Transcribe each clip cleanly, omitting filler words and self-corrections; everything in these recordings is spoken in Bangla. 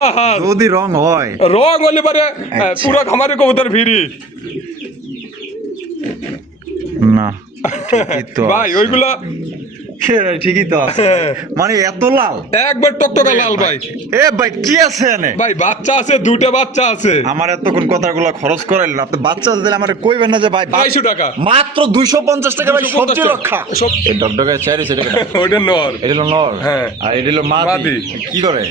যদি রং হয়, রং হলে পারে পুরো খামারে কবুতর ফিরি না ঠিকই তো ভাই আছে। ওইগুলা ঠিকই তো আছে। মানে এত লাল একবার টকটকা লাল ভাই। এ ভাই কি আছে এনে? ভাই বাচ্চা আছে, দুইটা বাচ্চা আছে। আমার এতক্ষণ কথাগুলো খরচ করাইলেন আপনি। বাচ্চা দিলে আমার কইবেন না যে ভাই 250 টাকা মাত্র 250 টাকা ভাই, সবজি লক্ষা এই ডগডগে চাইরে সেটা ওইটা নর। এটা হলো নর, হ্যাঁ। আর এটা হলো মাদি। মাদি। কি করে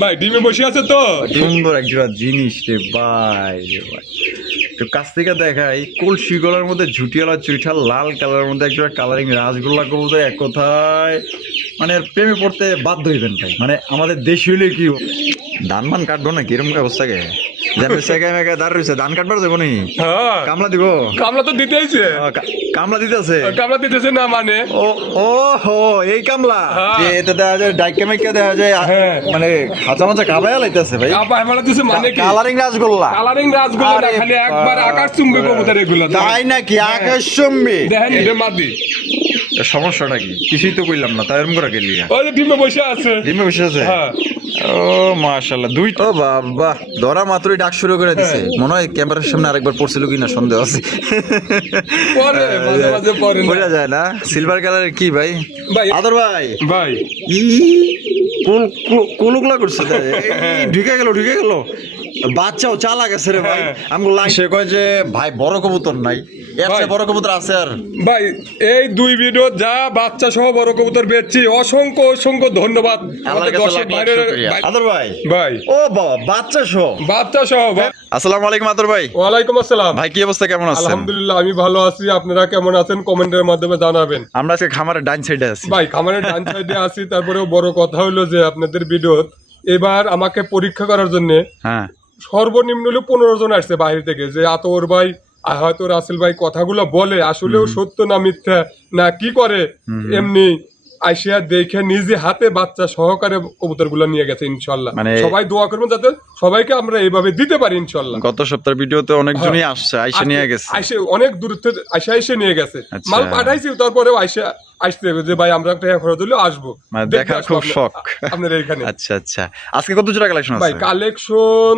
ভাই ডিমে বসে আছে তো। সুন্দর একজোড়া জিনিস রে ভাই রে ভাই। তো কাছ থেকে দেখা এই কলসি গলার মধ্যে ঝুটিয়ালা চুইঠা লাল কালারের মধ্যে একজোড়া কালারিং রাসগোল্লা কবুতর এক কথায় মানে প্রেমে পড়তে বাধ্য হইবেন ভাই। মানে আমাদের দেশ হইলে কি ধান মান কাটবো না কিরম অবস্থাকে ধান কাটবার যাবো নি? হ্যাঁ কামলা দিব? কামলা তো দিতেইছে। কামলা দিতেছে? কামলা দিতেছে না মানে ও ও হো এই কামলা হ্যাঁ। যে এটা দেখা যায় ডাইকে মাইকে দেখা যায় হ্যাঁ। মানে খাঁচা মাচা কাবায়া লাইতেছে ভাই। আপা হেমালা দিছে মানে কি? কালারিং রাসগোল্লা। কালারিং রাসগোল্লা না, আরে খালি একবার আকাশ চুম্বি কবুতর এগুলো। তাই নাকি? আকাশচুম্বী? দেখেন এটা মাদি। সমস্যাটা কি? কিছুই তো কইলাম না, তাই এরকম করে গেলি ওই যে ডিমে বসে আছে। ডিমে বসে আছে? হ্যাঁ ও মাশাআল্লাহ, দুই ও বাবা, ধরা মাত্রই ডাক শুরু করে দিছে। মনে হয় ক্যামেরার সামনে আরেকবার পড়ছিল কিনা সন্দেহ আছে। পরে মাঝে মাঝে পরে না। বোঝা যায় না। সিলভার কালারের কি ভাই? ভাই আদর ভাই ভাই ই কুলুকলা করছে ঢুকে গেল বাচ্চাও চালা গেছে রে ভাই। আমগো সে কয় যে ভাই বড় কবুতর নাই, এর চেয়ে বড় কবুতর আছে? আর ভাই এই দুই ভিডিও যা বাচ্চা সহ বড় কবুতর বেচছি, অসংখ্য অসংখ্য ধন্যবাদ আমাদের দর্শক ভাইদের। আদর ভাই ভাই ও বাবা বাচ্চা সহ ভাই। আসসালামু আলাইকুম আদর ভাই। ওয়ালাইকুম আসসালাম ভাই কি অবস্থা, কেমন আছেন? আলহামদুলিল্লাহ আমি ভালো আছি, আপনারা কেমন আছেন কমেন্টের মাধ্যমে জানাবেন। আমরা আজকে খামারের ডাইন সাইডে আছি ভাই খামারের ডান সাইডে আছি। তারপরেও বড় কথা হলো যে আপনাদের ভিডিও এবার আমাকে পরীক্ষা করার জন্য হ্যাঁ সর্বনিম্ন হলো 15 জন আসছে বাইরে থেকে, যে আতর ভাই হয়তো রাসেল ভাই কথাগুলো বলে আসলেও সত্য না মিথ্যা না কি করে, এমনি আইসিয়া দেখে নিজে হাতে বাচ্চা সহকারে কবুতর গুলো নিয়ে গেছে ইনশাল্লাহ। মানে সবাই দোয়া করবেন যাতে সবাইকে আমরা এইভাবে দিতে পারি ইনশাল্লাহ। গত সপ্তাহের ভিডিওতে অনেকজনই আসছে, আইসা নিয়ে গেছে, আইসে অনেক দূর থেকে আইসা নিয়ে গেছে। আচ্ছা। মাল পাঠাইছি, তারপরেও আসতে হবে যে ভাই আমরা একটা খরচ হলে আসবো, মানে দেখতে দেখার আসবো খুব শখ আপনার এইখানে। আচ্ছা আচ্ছা, আজকে কত জোড়া কালেকশন ভাই আছে? কালেকশন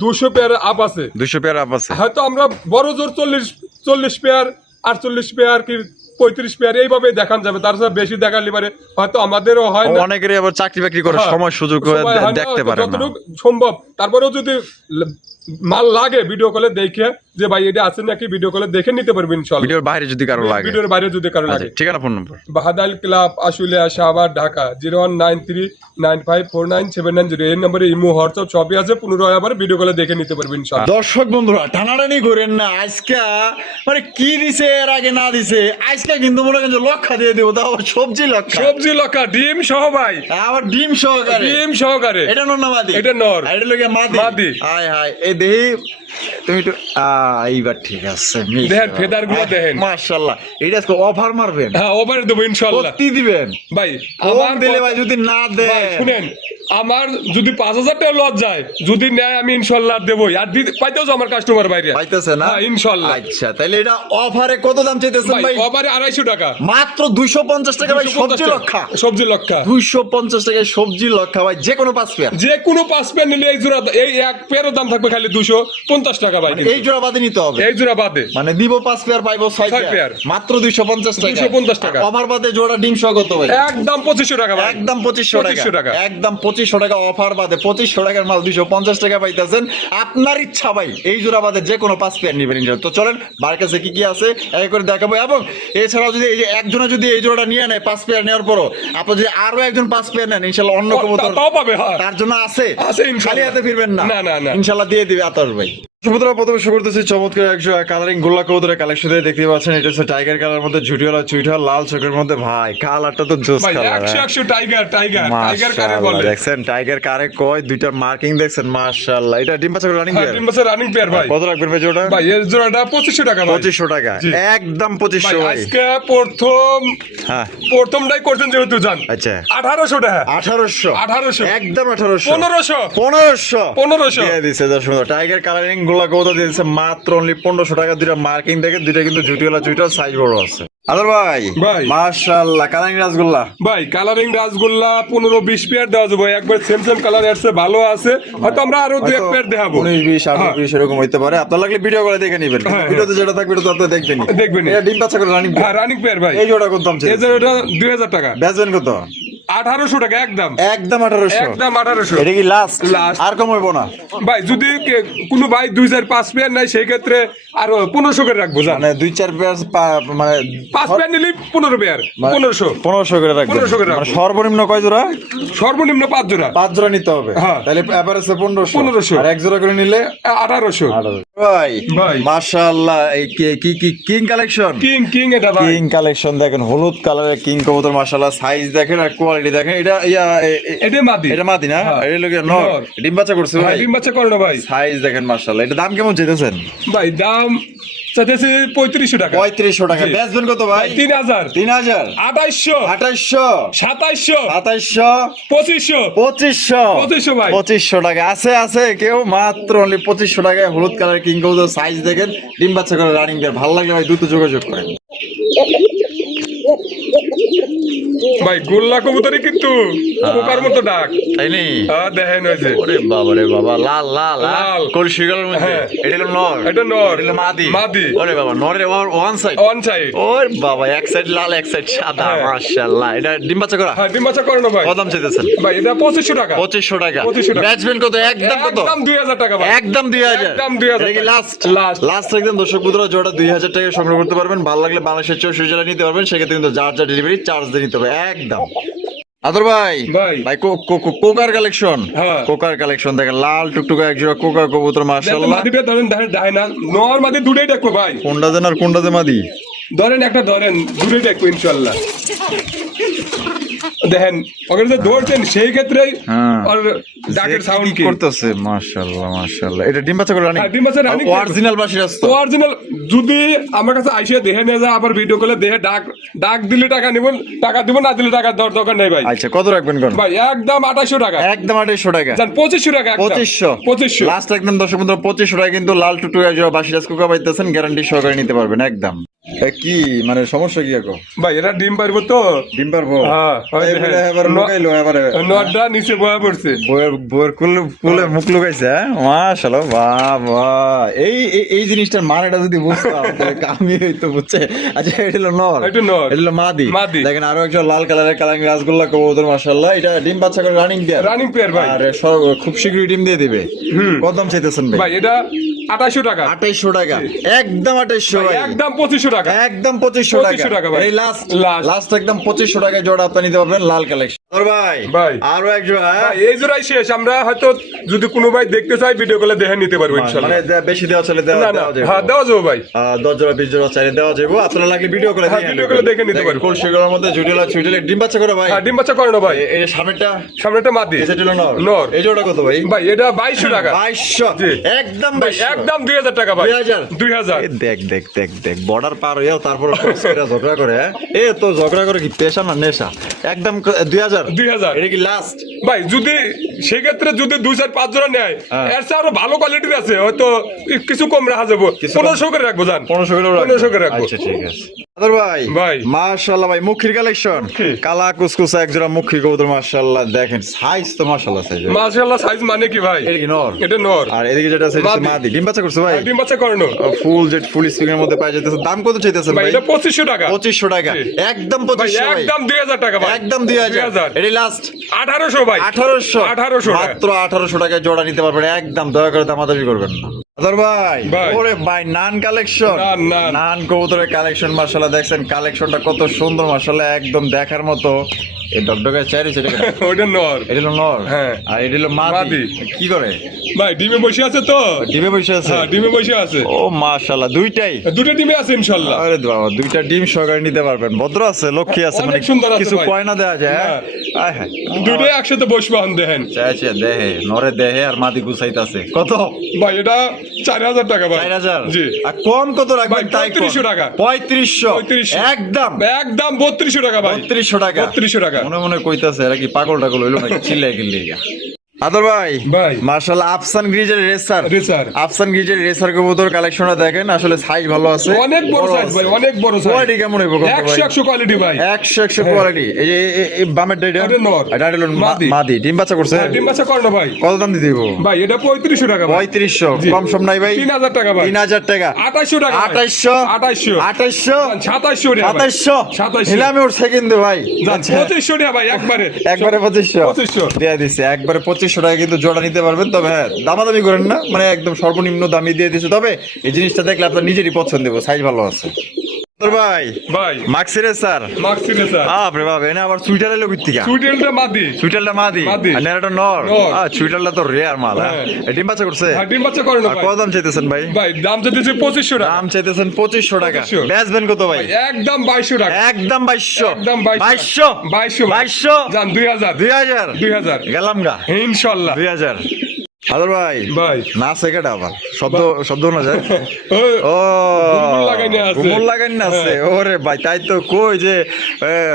200 পেয়ার আপ আছে। 200 পেয়ার আপ আছে। হয়তো আমরা বড় জোর 40 পেয়ার 48 পেয়ার কি 35 পেয়ার এইভাবে দেখান যাবে, তার সাথে বেশি দেখালে পারে হয়তো আমাদেরও হয় না। অনেকেরই আবার চাকরি বাকরি করে সময় সুযোগ সময় হয় না, দেখতে পারে না। যতটুকু সম্ভব। তারপরেও যদি মাল লাগে ভিডিও কলে দেখে যে ভাই এটা আছে নাকি, ভিডিও কলে দেখে নিতে পারবেন ইনশাআল্লাহ। ভিডিওর বাইরে যদি কারো লাগে, ভিডিওর বাইরে যদি কারো আচ্ছা লাগে। ঠিকানা ফোন নম্বর? বাহাদাল ক্লাব আশুলিয়া শাহবাগ ঢাকা 0193954979 এই নম্বরে ইমো হোয়াটসঅ্যাপ সবই আছে। পুনরায় আবার ভিডিও কলে দেখে নিতে পারবেন ইনশাআল্লাহ। দর্শক বন্ধুরা টানাটানি করেন না, আজকে মানে কি দিছে এর আগে না দিছে, আজকে কিন্তু মনে করেন লক্ষা দিয়ে দেবো, তাও আবার সবজি লক্ষা। সবজি লক্ষা ডিম সহ ভাই, আবার ডিম সহকারে। ডিম সহকারে। এটা নর না মাদি? এটা নর। আর এটা লোকে মাদি। মাদি। হায় হায়, এই দেহি তুমি একটু এইবার ঠিক আছে। দেখেন ফেদার গুলো দেখেন মাশাআল্লাহ। এটা আজকে অফার মারবেন? হ্যাঁ ওভারে দেবো ইনশাআল্লাহ। কত দিবেন ভাই আমার দিলে ভাই? যদি না ভাই দেয় শুনেন, আমার যদি 5000 টাকা লস যায়, যদি নেয় আমি ইনশাআল্লাহ দেবই। আর পাইতেও আমার কাস্টমার বাইরে পাইতেছে না? হ্যাঁ ইনশাআল্লাহ। আচ্ছা তাহলে এটা অফারে কত দাম চাইতেছেন ভাই? ওভারে 250 টাকা। মাত্র 250 টাকা ভাই, সবজি লক্ষা। সবজি লক্ষা 250 টাকায় সবজি লক্ষা ভাই, যে কোনো 5 পেয়ার। যে কোনো 5 পেয়ার নিলে এই জোড়া, এই এক পেয়ারের দাম থাকবে খালি 250 টাকা ভাই। এই জোড়া বাদে নিতে হবে? এই জোড়া বাদে। মানে দিব 5 পেয়ার পাইবো 6 পেয়ার, মাত্র 250 টাকা। 250 টাকা। অফার বাদে জোড়া ডিম সহ কত ভাই? একদম 2500 টাকা ভাই। একদম 2500 টাকা। একদম 2500 টাকা অফার বাদে 2500 টাকার মাল 250 টাকা পাইতেছেন। আপনার ইচ্ছা ভাই, এই জোড়া বাদে যে কোনো 5 পেয়ার নিবেন ইনশাআল্লাহ। তো চলেন বার কাছে কি কি আছে এক করে দেখাবো। এবং এছাড়াও যদি এই যে একজনে যদি এই জোড়াটা নিয়ে নেয় 5 পেয়ার নেওয়ার পরও, আপনি যদি আরো একজন 5 পেয়ার নেন ইনশাআল্লাহ অন্য কবুতর তাও পাবে। হ্যাঁ তার জন্য আছে ইনশাআল্লাহ। খালি হাতে ফিরবেন না, না না না ইনশাআল্লাহ দিয়ে দিবে আতর ভাই। প্রথমে শুরু করতেছি চমৎকার একশো কালারিং গোল্লা কবুতরের কালেকশন দেখতে পাচ্ছেন। এটা হচ্ছে টাইগার কালার মধ্যে ঝুটিওয়ালা চুইঠা লাল চোখের মধ্যে ভাই, কালারটা তো জোস ভাই কালার। 100 টাইগার টাইগার টাইগার কারে বলে দেখছেন টাইগার কারে কয়, দুইটা মার্কিং দেখছেন মাশাআল্লাহ। এটা ডিম বাচ্চা রানিং পেয়ার? ডিম বাচ্চা রানিং পেয়ার ভাই। কত রাখবেন ভাই জোড়া? ভাই এর জোড়াটা 2500 টাকা ভাই। 2500 টাকা, একদম 2500 ভাই। আজকে প্রথমটাই করছেন যেহেতু জান। আচ্ছা 1800 টাকা। 1800 একদম 1800 1500 দিয়ে দিছে। দর্শক টাইগার কালারিং গোল্লা কবুতর দিয়েছে মাত্র অনলি 1500 টাকা। দুইটা মার্কিং দেখে, দুইটা কিন্তু ঝুটিওয়ালা চুইটা সাইজ বড় আছে। আদর ভাই ভাই। মাশাআল্লাহ কালারিং রাসগোল্লা ভাই কালারিং রাসগোল্লা 15-20 পেয়ার দেওয়া যাবে একবার সেম সেম কালার আসছে ভালো আছে হয়তো আমরা আরো 2-1 পেয়ার দেখাবো 19 20 18 20 এরকম হইতে পারে আপনার লাগলে ভিডিও করে দেখে নেবেন হ্যাঁ, ভিডিওতে যেটা থাকবে এটা তো আপনি দেখবেন দেখবেন। এটা ডিম বাচ্চা করে রানিং হ্যাঁ রানিং পেয়ার ভাই এই জোড়া কত দাম এই যে ওটা 2000 টাকা বেচবেন কত 1800 টাকা একদম একদম 1800 একদম 1800 এটা কি লাস্ট Last। আর কম হইব না ভাই যদি কোনো ভাই 2-4-5 পেয়ার নাই সেই ক্ষেত্রে আরো 1500 করে রাখবো জান মানে 2-4 পেয়ার মানে 5 পেয়ার নিলে 15 পেয়ার 1500 1500 করে রাখবেন 1500 করে মানে রাখবো। সর্বনিম্ন কয় জোড়া সর্বনিম্ন 5 জোড়া 5 জোড়া নিতে হবে হ্যাঁ। তাহলে এভারেজে 1500 1500 আর এক জোড়া করে নিলে 1800 ভাই ভাই। মাশাআল্লাহ এই কি কি কিং কালেকশন কিং এটা ভাই কিং কালেকশন দেখেন হলুদ কালারের কিং কবুতর মাশাআল্লাহ সাইজ দেখেন আর কোয়ালিটি দেখেন এটা এটা মাদি এটা মাদি না হ্যাঁ। এটা লোকে নর নর। ডিম বাচ্চা করছে ভাই ডিম বাচ্চা করে না ভাই সাইজ দেখেন মাশাআল্লাহ এটা দাম কেমন চাইতেছেন ভাই দাম চাইতেছি 3500 টাকা 3500 টাকা জি। বেচবেন কত ভাই 3000 3000 2800 2800 2700 2700 2500 2500 ভাই 2500 টাকা আছে কেউ মাত্র অনলি 2500 টাকায় হলুদ কালার কিং কবুতর সাইজ দেখেন ডিম বাচ্চা করে রানিং পেয়ার ভালো লাগলে ভাই দ্রুত যোগাযোগ করেন ভাই গোল্লা কবুতরই কিন্তু পোকার মতো ডাক তাই নি দেখেন ওই যে ওরে বাবা রে বাবা লাল লাল লাল। কলসি গলার মধ্যে হ্যাঁ। এটা হলো নর এটা নর। এটা হলো মাদি মাদি। ওরে বাবা নরের ওয়ান সাইড অন সাইড ওরে বাবা এক সাইড লাল এক সাইড সাদা হ্যাঁ। মাশাআল্লাহ এটা ডিম বাচ্চা করা হ্যাঁ ডিম বাচ্চা করে না ভাই কত দাম চাইতেছেন ভাই এটা 2500 টাকা 2500 টাকা 2500 টাকা। বেচবেন কত একদম কত একদম 2000 টাকা ভাই একদম 2000 একদম 2000 এটা কি টাকা। Last Last। লাস্ট একদম দর্শক বন্ধুরা জোড়া 2000 টাকা সংগ্রহ করতে পারবেন ভালো লাগলে বাংলাদেশের 64 জেলা নিতে পারবেন সেক্ষেত্রে কিন্তু যার যা ডেলিভারি চার্জ দিয়ে নিতে হবে একদম আদর ভাই ভাই। ভাই কোকার কালেকশন হ্যাঁ। কোকার কালেকশন দেখেন লাল টুকটুকা এক জোড়া কোকার কবুতর মাশাআল্লাহ মাদিটা ধরেন দেখেন না নর মাদি দুটোই দেখবো ভাই কোনটা দেন আর কোনটা দে মাদি ধরেন একটা ধরেন দুটোই দেখবো ইনশাআল্লাহ দেখেন ওখানে যে ধরছেন সেই ক্ষেত্রে হ্যাঁ। আর ডাকের যে সাউন্ড কি কি করতেছে মাশাআল্লাহ মাশাআল্লাহ এটা ডিম বাচ্চা করে রানিং হ্যাঁ, ডিম বাচ্চা running। অরিজিনাল বাসি রাস্তা অরিজিনাল যদি আমার কাছে আইসা দেখে নিয়ে যায় আবার ভিডিও কলে দেখে ডাক দিলে টাকা নিব টাকা দিব না দিলে টাকা দরকার নেই ভাই আচ্ছা কত রাখবেন কোন ভাই একদম 2800 টাকা একদম 2800 টাকা জান 2500 টাকা একদম। 2500 লাস্ট একদম দর্শক বন্ধুরা 2500 টাকা কিন্তু লাল টুটুয়া জোড়া বাসিরাজ কোকা পাইতেছেন গ্যারান্টি সহকারে নিতে পারবেন একদম কি মানে সমস্যা কি এখন ভাই এটা ডিম পারবো তো ডিম পারবো হ্যাঁ, ওই দেখেন। এবার লুকাইলো এবারে নটটা নিচে বয়া পড়ছে বইয়ের কুলে মুখ লুকাইছে হ্যাঁ মাশাআল্লাহ বাবা এই জিনিসটার মানেটা যদি বুঝতাম তাহলে কামি হইতো বুঝছে আচ্ছা এটা হলো নর এটা নর। এটা হলো মাদি মাদি। দেখেন আরো একটা লাল কালারের কালারিং রাসগোল্লা কবুতর মাশাআল্লাহ এটা ডিম বাচ্চা করে রানিং পেয়ার রানিং পেয়ার ভাই আর খুব শীঘ্রই ডিম দিয়ে দিবে কত দাম চাইতেছেন ভাই ভাই এটা 2800 টাকা 2800 টাকা একদম 2800 ভাই একদম 2500 টাকা একদম 2500 2500 টাকা ভাই। এই লাস্ট Last। লাস্ট একদম 2500 টাকায় জোড়া আপনি নিতে পারবেন লাল কালেকশন ভাই ভাই। আরো এক জোড়া ভাই, এই জোড়াই শেষ আমরা হয়তো যদি কোনো ভাই দেখতে চাই ভিডিও কলে দেখে নিতে পারবো ইনশাআল্লাহ মানে বেশি দেওয়া চলে না না দেওয়া যাবে হ্যাঁ দেওয়া যাবে ভাই 10 জোড়া 20 জোড়া চাইলে দেওয়া যাবে আপনারা লাগলে ভিডিও করে হ্যাঁ, video করে দেখে নিতে পারবেন। কলসিগুলোর মধ্যে জুটিলা ছুটিলে ডিম বাচ্চা করে ভাই হ্যাঁ ডিম বাচ্চা করে না ভাই এই যে সামনেটা সামনেটা মাদি এই যেটা নর নর। এই জোড়া কত ভাই ভাই এটা 2200 টাকা 2200 জি। একদম ভাই 2200 একদম 2000 টাকা ভাই 2000 2000 দেখ বর্ডার পার হয়েও তারপর ঝগড়া করে হ্যাঁ? এ তো ঝগড়া করে কি পেশা না নেশা একদম 2000 2000 এটা কি লাস্ট ভাই যদি সেক্ষেত্রে যদি 2-4-5 জোড়া নেয় হ্যাঁ। এর চেয়ে আরো ভালো কোয়ালিটির আছে হয়তো কিছু কম রাখা যাবো কিছু কম। 1500 করে রাখবো জান 1500 করে 1500 করে রাখবো আচ্ছা ঠিক আছে আদর ভাই ভাই। মাশাআল্লাহ ভাই মুখির কালেকশন মুখী। কালা কুসকুসা এক জোড়া মুখী কবুতর মাশাআল্লাহ দেখেন সাইজ তো মাশাআল্লাহ সাইজ মাশাআল্লাহ সাইজ মানে কি ভাই এটা কি নর এটা নর আর এদিকে যেটা আছে এটা হচ্ছে মাদি। মাদি ডিম বাচ্চা করছে ভাই ডিম বাচ্চা করানো ফুল স্পিকের মধ্যে পাই যাইতেছে দাম কত চাইতেছেন ভাই ভাই এটা 2500 টাকা 2500 টাকা জি। একদম ভাই 2500 ভাই একদম 2000 টাকা ভাই একদম 2000 2000 এটি লাস্ট 1800 ভাই 1800 1800 টাকা। মাত্র 1800 টাকায় জোড়া নিতে পারবেন একদম দয়া করে দামাদামি করবেন না আদর ভাই ভাই। ওরে ভাই নান কালেকশন নান। নান কবুতরের কালেকশন মাশাআল্লাহ দেখছেন কালেকশনটা কত সুন্দর মাশাআল্লাহ একদম দেখার মতো এই ডগডগে চাইরে সেটা ওটা নর এটা হলো নর হ্যাঁ। আর এটা হলো মাদি মাদি। কি করে ভাই ডিমে বসে আছে তো ডিমে বসে আছে হ্যাঁ ডিমে বসে আছে ও মাশাআল্লাহ দুইটাই দুটো ডিমে আছে ইনশাআল্লাহ আরে বাবা দুইটা ডিম সহকারে নিতে পারবেন ভদ্র আছে লক্ষ্মী আছে অনেক মানে সুন্দর আছে কিছু ভাই। কয়না দেওয়া যায় হ্যাঁ। আয় হায় দুটোই একসাথে বসবে হন দেখেন চাইছে দেহে নরে দেহে আর মাদি গুছাইতাছে কত ভাই এটা 4000 টাকা ভাই 4000 জি আর কম কত রাখবেন ভাই, তাই 3500 টাকা। 3500 একদম একদম 3200 টাকা ভাই 3200 টাকা 3200 টাকা মনে মনে কইতাছে এরা কি পাগল টাগল হইলো নাকি চিল্লাই গিল্লি আদর ভাই ভাই। মাশাআল্লাহ আফসান গ্রিজের রেসার রেসার। আফসান গ্রিজের রেসার কবুতর কালেকশনটা দেখেন আসলে সাইজ ভালো আছে অনেক বড় সাইজ ভাই, অনেক বড় সাইজ। কোয়ালিটি কেমন হইব কত ভাই 100 কোয়ালিটি ভাই। 100 কোয়ালিটি এই যে এই বামের ডাইটা এটা নর। এটা হলো মাদি। মাদি ডিম বাচ্চা করছে হ্যাঁ, ডিম বাচ্চা করে না ভাই। কত দাম দিতে দিব ভাই এটা 3500 টাকা ভাই। 3500 জি। কম সম নাই ভাই 3000 টাকা ভাই। 3000 টাকা 2800 টাকা ভাই। 2800 2800 2800 2700 টাকা ভাই। 2700 হিলামে উঠছে কিন্তু ভাই আচ্ছা 2500 টাকা ভাই একবারে। একবারে 2500 2500 দিয়ে দিছে একবারে 2500 টাকা কিন্তু জোড়া নিতে পারবেন তবে হ্যাঁ দামাদামি করেন না মানে একদম সর্বনিম্ন দামি দিয়ে দিছে তবে এই জিনিসটা দেখলে আপনার নিজেরই পছন্দ হবে সাইজ ভালো আছে তোর ভাই ভাই মাক্সিরে স্যার মাক্সি রেসার। বাপরে বাপ এনে আবার সুইটার এলো কিত্তিকা সুইটেলটা মাদি। সুইটারটা মাদি মাদি। আর নেড়াটা নর নর। সুইটারটা তো রেয়ার মাল হ্যাঁ হ্যাঁ। এই ডিম বাচ্চা করছে হ্যাঁ, ডিম বাচ্চা করে না আর ভাই। কত দাম চাইতেছেন ভাই ভাই দাম চাইতেছে 2500 টাকা। দাম চাইতেছেন 2500 টাকা 2500 বেচবেন কত ভাই একদম 2200 টাকা। একদম 2200 একদম 2200 2200 2200 2200 জান 2000 2000 2000 গেলাম গা ইনশাআল্লাহ। 2000 আদর ভাই ভাই না সেকেন্ড আবার শব্দ শব্দ না যায় ওই, ও ঘুমুর লাগাইনে আছে। ঘুমুর লাগাইনে আছে ওরে ভাই তাই তো কই যে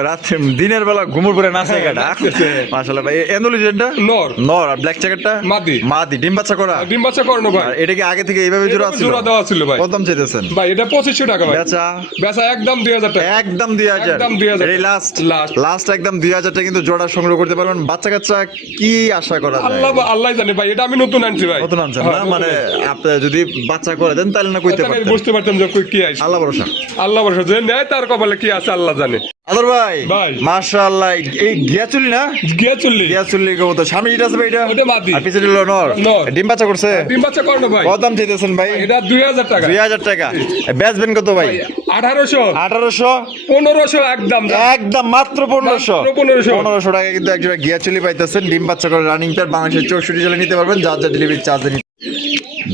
রাতে দিনের বেলা ঘুমুর পরে নাচে কাটা নাচতেছে। মাশাআল্লাহ ভাই এন্ডোলিজেন্টটা নর। নর আর ব্ল্যাক জ্যাকেটটা মাদি। মাদি ডিম বাচ্চা করা ডিম বাচ্চা করে না ভাই। আর এটা কি আগে থেকে এইভাবে জোড়া এভাবে ছিল জোড়া দেওয়া ছিল ভাই। কত দাম চাইতেছেন ভাই এটা 2500 টাকা ভাই। বেচা বেচা একদম 2000 টাকা। একদম 2000 একদম 2000 এই লাস্ট Last। লাস্ট একদম 2000 টা কিন্তু জোড়া সংগ্রহ করতে পারবেন বাচ্চা কাচ্চা কি আশা করা যায় আল্লাহ জানে ভাই, এটা আমি নতুন আনছি ভাই। নতুন আনছেন হ্যাঁ, না নতুন মানে আনছি। আপনি যদি বাচ্চা করে দেন তাহলে না কইতে তাহলে আমি পারতেন বুঝতে পারতাম যে কি আইছে। আল্লাহ ভরসা আল্লাহ ভরসা, যে নেয় তার কপালে কি আছে আল্লাহ জানে। আদর ভাই ভাই। মাশাআল্লাহ এই গিয়া চুলি না গিয়া চললি গিয়া চুলি কবুতর সামনে যেটা আছে ভাই এটা ওটা মাদি। আর পিছনে হলো নর নর। ডিম বাচ্চা করছে ডিম বাচ্চা করে না ভাই। কত দাম চাইতেছেন ভাই এটা 2000 টাকা। 2000 টাকা বেচবেন কত ভাই 1800 1800 1500 একদম একদম মাত্র 1500 মাত্র 1500 1500 টাকা কিন্তু একজোড়া গিয়া চুলি পাইতেছেন ডিম বাচ্চা করে রানিং পেয়ার বাংলাদেশের 64 জেলা নিতে পারবেন যার যা ডেলিভারি চার্জ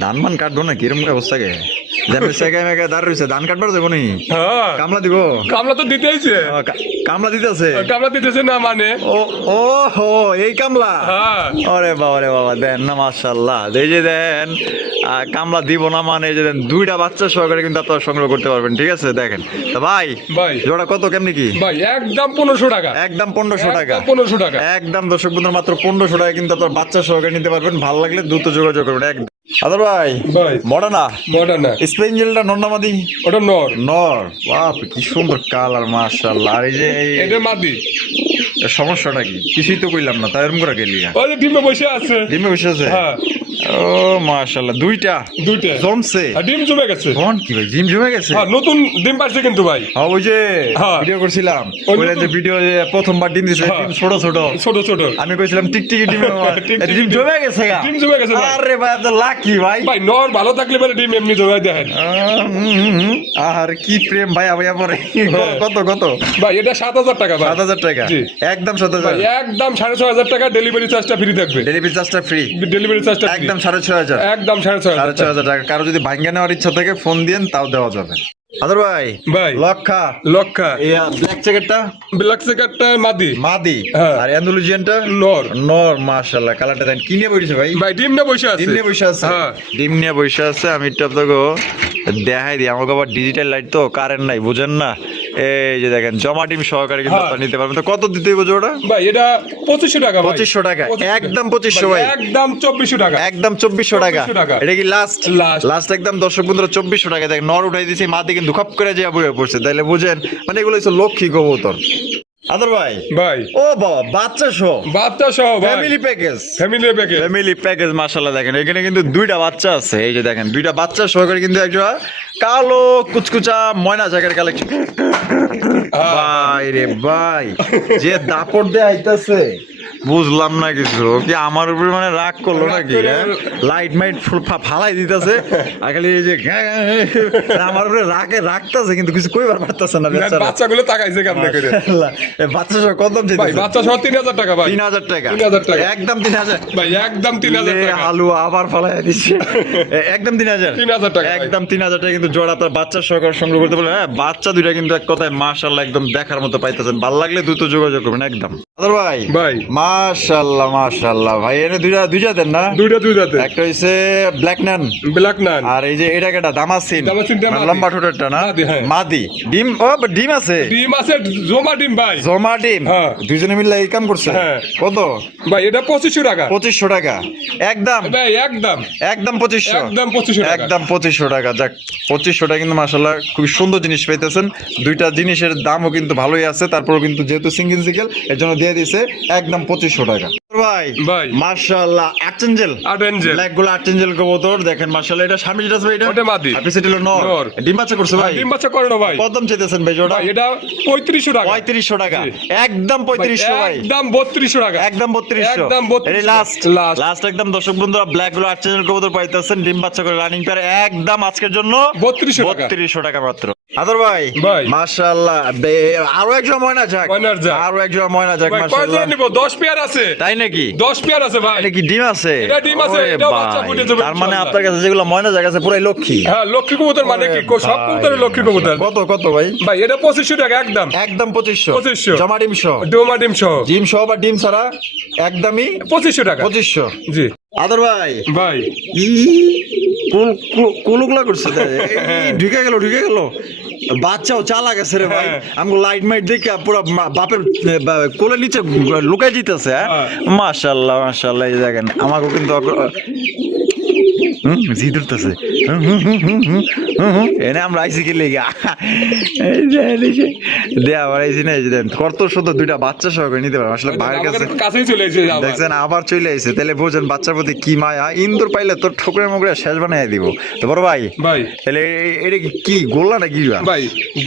ধান মান কাটবো না কিরম অবস্থা গে জানেন সেগায় মেগায় দাঁড় রয়েছে ধান কাটবার যাবো নি হ্যাঁ কামলা দিব কামলা তো দিতেইছে। কামলা দিতেছে কামলা দিতেছে না মানে ও ও হো এই কামলা হ্যাঁ ওরে বাবা দেন না মাশাআল্লাহ এই যে দেন কামলা দিব না মানে এই যে দেন দুইটা বাচ্চা সহকারে কিন্তু আপনারা সংগ্রহ করতে পারবেন ঠিক আছে দেখেন তো ভাই ভাই জোড়া কত কেমনি কি ভাই একদম 1500 টাকা। একদম 1500 টাকা একদম 1500 টাকা। একদম দর্শক বন্ধুরা মাত্র 1500 টাকা কিন্তু আপনার বাচ্চা সহকারে নিতে পারবেন ভালো লাগলে দ্রুত যোগাযোগ করবেন একদম আদর ভাই ভাই মডার্না মডার্ন না স্পেঞ্জেলটা নন্নামাদি ওটা নর। নর বাপ কি সুন্দর কালার মাশাআল্লাহ আর এই যে এটা মাদি। এই সমস্যাটা কি কিছুই তো কইলাম না তাই এরকম করে গেলি ওই যে ডিমে বসে আছে। ডিমে বসে আছে হ্যাঁ ও মাশাআল্লাহ দুইটা দুইটা জমছে আর ডিম জমে গেছে। কোন কি ভাই জিম জমে গেছে হ্যাঁ নতুন ডিম পারছে কিন্তু ভাই। হ্যাঁ ওই যে হ্যাঁ। ভিডিও করছিলাম ওই ওই যে নতুন- ভিডিও যে প্রথমবার ডিম দিছে হ্যাঁ। ডিম ছোট ছোট ছোট ছোট আমি কইছিলাম টিকটিকি ডিম টিকটিকি ডিম ডিম। জমে গেছে গা ডিম জমে গেছে ভাই। আরে ভাই আপনার লাকি ভাই ভাই নর ভালো থাকলে পরে ডিম এমনি জমে দেখেন। আর কি প্রেম ভাই আবার পরে কত কত ভাই এটা 7000 টাকা ভাই। 7000 টাকা জি। একদম ভাই 7000 একদম 6500 টাকা ডেলিভারি চার্জটা ফ্রি থাকবে। ডেলিভারি চার্জটা ফ্রি ডেলিভারি চার্জটা একদম 6500 একদম 6500 6500 টাকা কারো যদি ভাঙ্গা নেওয়ার ইচ্ছা থাকে ফোন দিয়েন তাও দেওয়া যাবে আদর ভাই ভাই লক্ষা লক্ষা এই ব্ল্যাক জ্যাকেটটা ব্ল্যাক সেকারটা মাদি। মাদি হ্যাঁ। আর অ্যান্ডালুজিয়ানটা নর। নর মাশাআল্লাহ কালারটা দেন কিনে বইছে ভাই ভাই ডিম না বসে আছে। ডিম নিয়ে বসে আছে হ্যাঁ। ডিম নিয়ে বসে আছে আমি একটু আপনাকে দেখাই দিই আমাকে আবার ডিজিটাল লাইট তো কারেন্ট নাই বুঝেন না এই যে দেখেন জমা ডিম সহকারে কিন্তু হ্যাঁ। আপনারা নিতে পারবেন তো কত দিতে হইব জোড়া ভাই এটা 2500 টাকা ভাই। 2500 টাকা 2500 একদম 2500 ভাই একদম 2400 টাকা। একদম 2400 টাকা 2400 টাকা। এটা কি লাস্ট Last। লাস্ট একদম দর্শক বন্ধুরা 2400 টাকা দেখেন নর উঠাই দিয়েছি মাদি কিন্তু খপ করে যে বুড়ে পড়ছে তাইলে বুঝেন মানে এগুলো হচ্ছে লক্ষ্মী কবুতর আদর ভাই ভাই ও বাবা বাচ্চা সহ বাচ্চা সহ ভাই family package family package. Family package মাশাআল্লাহ দেখেন এখানে কিন্তু দুইটা বাচ্চা আছে এই যে দেখেন দুইটা বাচ্চা সহকারে কিন্তু একটা কালো কুচকুচা ময়না জায়গার কালেকশন ভাই রে ভাই যে দাপট দিয়ে আইতাছে বুঝলাম না কিছু কি আমার উপরে মানে রাগ করলো নাকি লাইট মাইট ফালাই দিতেছে আর খালি এই যে আমার উপরে রাগে রাখতেছে কিন্তু কিছু কইবার পারতেছে না বেচারা বাচ্চাগুলো তাকাইছে কেমনে করে। মাশাআল্লাহ। এ বাচ্চা সহ কত দাম ভাই চাইতেছে বাচ্চা সহ 3000 টাকা ভাই। 3000 টাকা 3000 টাকা। একদম 3000 ভাই একদম 3000 টাকা। আলু আবার ফালাই দিচ্ছে একদম 3000 3000 টাকা ভাই। একদম 3000 টাকা কিন্তু জোড়া আপনার বাচ্চা সহকারে সংগ্রহ করতে পারবেন হ্যাঁ বাচ্চা দুইটা কিন্তু এক কথায় মাশাআল্লাহ একদম দেখার মতো পাইতেছেন ভালো লাগলে দ্রুত যোগাযোগ করবেন একদম আদর ভাই ভাই মাশাআল্লাহ মাশাআল্লাহ ভাই এর দুইটা দেন না দুইটাতে একটা হইছে ব্ল্যাক নান ব্ল্যাক নান আর এই যে এটা কেটা দামাসিনটা মাদি। লম্বা ঠোঁটেরটা না মাদি, হ্যাঁ। মাদি ডিম ডিম আছে ডিম আছে জমা ডিম ভাই জমা ডিম হ্যাঁ। দুইজনে মিলে এই কাম করছে হ্যাঁ। কত ভাই এটা 2500 টাকা 2500 টাকা একদম ভাই একদম একদম 2500 একদম 2500 টাকা একদম 2500 টাকা যাক 2500 টাকা কিন্তু মাশাআল্লাহ খুব সুন্দর জিনিস পাইতেছেন দুইটা জিনিসের দামও কিন্তু ভালোই আছে তারপরও কিন্তু যেহেতু সিঙ্গেল এর জন্য দিয়ে দিছে একদম 2500 টাকা ভাই ভাই মাশাআল্লাহ আর্চেঞ্জেল আটেনজেল ব্ল্যাক গুলো আর্চেঞ্জেল কবুতর দেখেন মাশাআল্লাহ এটা স্বামী যেটা আছে ভাই এটা ওটা মাদি। আপনি সেটা হলো নর নর। ডিম বাচ্চা করছে ভাই ডিম বাচ্চা করে না ভাই কত দাম চাইতেছেন ভাই জোড়া ভাই এটা 3500 টাকা 3500 টাকা জি। একদম 3500 ভাই একদম 3200 টাকা একদম 3200 একদম 3200 এই লাস্ট লাস্ট লাস্ট একদম দর্শক বন্ধুরা ব্ল্যাক গুলো আর্চেঞ্জেল কবুতর পাইতেছেন ডিম বাচ্চা করে রানিং পেয়ার একদম আজকের জন্য 3200 টাকা 3200 টাকা মাত্র আদর ভাই ভাই। মাশাআল্লাহ আরো একজন ময়না যাক ময়নার যাক। আরো একজন ময়না যাক ভাই মাশাআল্লাহ কয়জন নিব 10 পেয়ার আছে তাই নাকি 10 পেয়ার আছে ভাই এটা কি ডিম আছে এটা ডিম আছে, ওরে এটাও বাচ্চা ভাই, ফুটে যাবে তার মানে ইনশাআল্লাহ। আপনার কাছে যেগুলো ময়না জায়গা আছে পুরাই লক্ষ্মী হ্যাঁ লক্ষ্মী কবুতর মানে কি সব কবুতরের লক্ষ্মী কবুতর কত কত ভাই ভাই এটা 2500 টাকা একদম একদম 2500 2500 জমা ডিম সহ ডোমা ডিম সহ ডিম সহ বা ডিম ছাড়া একদমই 2500 টাকা 2500 জি আদর ভাই ভাই ই কুলুকলা করছে ঢুকে গেল বাচ্চাও চালাক আছে রে ভাই হ্যাঁ। আমগো লাইট মাইট দেখে পুরো বাপের কোলে নিচে লুকাই দিতেছে হ্যাঁ। মাশাআল্লাহ মাশাআল্লাহ এই দেখেন আমাকে কিন্তু জি ধরতেছে এনে আমরা আইসি কি লেগা দেয়া আবার আইসি না এই যে দেন কত শুধু দুইটা বাচ্চা সহ করে নিতে পারবে আসলে বাইরের কাছে আমাদের কাছেই চলে এসেছে আবার। দেখছেন আবার চলে আইছে তাহলে বোঝেন বাচ্চার প্রতি কি মায়া ইন্দুর পাইলে তোর ঠোকরে মোকরে শেষ বানাই দিব তো বড় ভাই ভাই তাহলে এটা কি গোল্লা নাকি ভাই